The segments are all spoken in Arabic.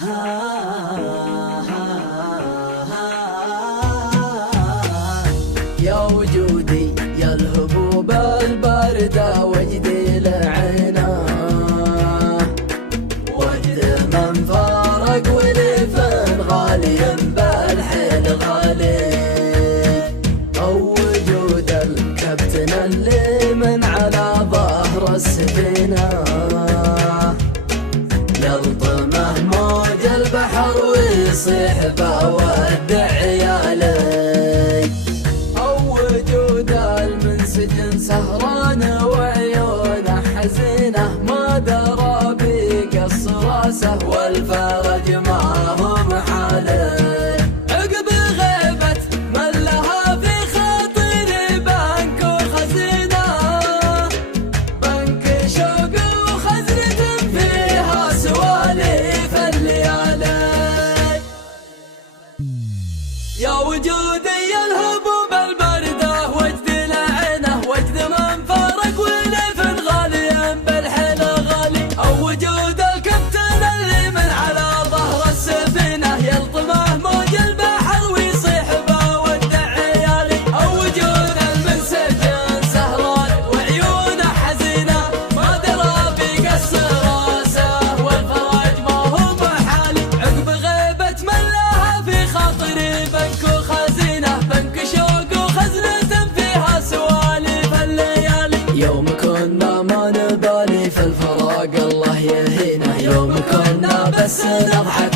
يا وجودي يا الهبوب الباردة وجدي لعينا، وجد من فارق ولف غالي بالحيل غالي، أو وجود الكابتن اللي من على ظهر السفينة يلطمه موج البحر ويصيح بودع عيالي، أو وجود المنسجن سهران وعيونه حزينة ما درى بقص راسه والفرج ما هو محاله، عقب غيبة من لها في خاطري بنك وخزينة، بنك شوق وخزنة فيها سواليف الليالي. يا وجودي يا الهبوب الباردة وجد لعينه، وجد من فارق ولف غالي بالحيل غالي، أو وجود الكابتن اللي من على ظهر السفينة يلطمه موج البحر ويصيح بودع عيالي، أو وجود المنسجن سهران وعيونه حزينة ما درى بقص راسه والفرج ما هو بحالي، عقب غيبة من لها في خاطري بنك وخزينة، بنك شوق وخزنة فيها سواليف الليالي. يوم كنا ما نبالي في الفراق الله يهينا، يوم كنا بس نضحك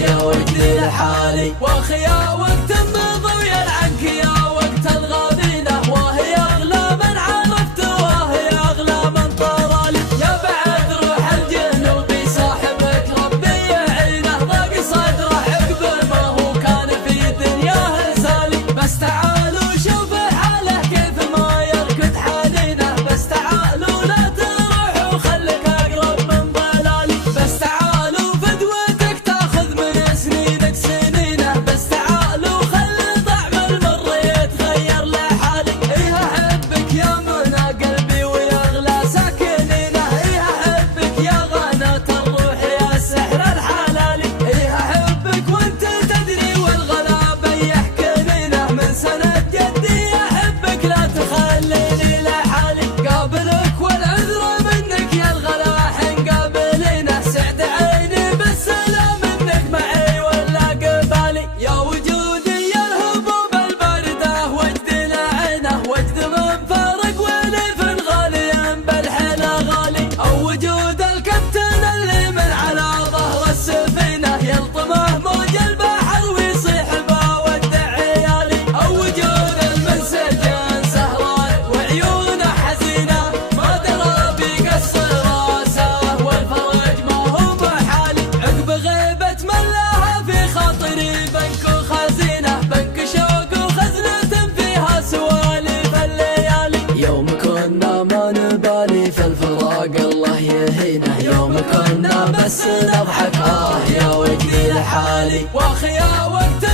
يا وجدي لحالي، واخيا وقت مضى ويلعنك يا وقت الغابينة، وهي اغلى من عرفت وهي اغلى من طرالي، يا بعد روح الجنوبي صاحبك ربي يعينه، ضاق صدره عقب ما هو كان في دنياه سالي، بس تعالوا شوفوا حاله كيف ما يركض حالينا، بس تعالوا لا تروح وخلك اقرب من ضلالي، بس تعالوا فدوتك تاخذ من سنينك سنينه، بس تعالوا خلي طعم المر يتغير لحالي، ايه احبك يا منى قلبي ويغلى ساكنينه، ايه احبك يا غنى الروح يا السحر الحلالي، ايه احبك وانت تدري والغلا بيحكنينه، من سنة جدي احبك لا تخليني لحالي، قابلك والعذر منك يا الغلا حين قابلينه، سعد عيني بالسلام منك معي ولا قبالي. يا وجودي يا الهبوب الباردة وجد لعينه، وجد من فارق ولف غالي بالحيل غالي، أو وجود الكابتن اللي من على ظهر السفينة يلطمه موج البحر ويصيح بودع عيالي، أو وجود المنسجن سهران وعيونه حزينة ما درى بقص راسه والفرج ما هو بحالي، عقب غيبة من لها في خاطري بنك وخزينة، بنك شوق وخزنة فيها سواليف الليالي. يوم كنا ما نبالي في الفراق الله يهينا، يوم كنا بس نضحك يا وجدي لحالي، واخيا وقت